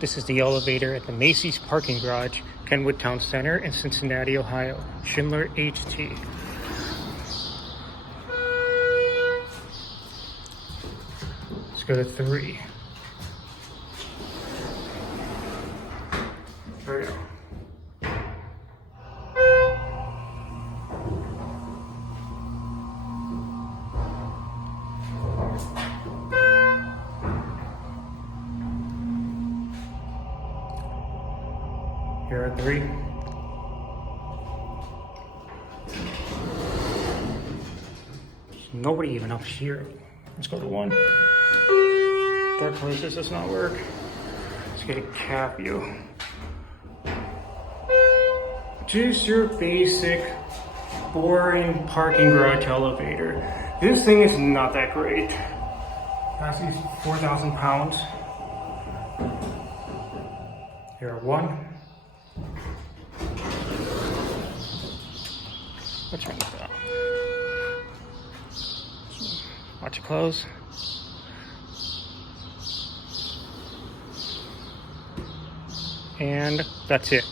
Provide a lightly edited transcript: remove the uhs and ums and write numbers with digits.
This is the elevator at the Macy's parking garage, Kenwood Town Center in Cincinnati, Ohio. Schindler HT. Let's go to 3. There we go. Here are 3. There's nobody even up here. Let's go to 1. Dark places does not work. Let's get a cap view. Just your basic, boring parking garage elevator. This thing is not that great. Capacity's 4,000 pounds. Here are 1. Let's turn this off. Watch it close. And that's it.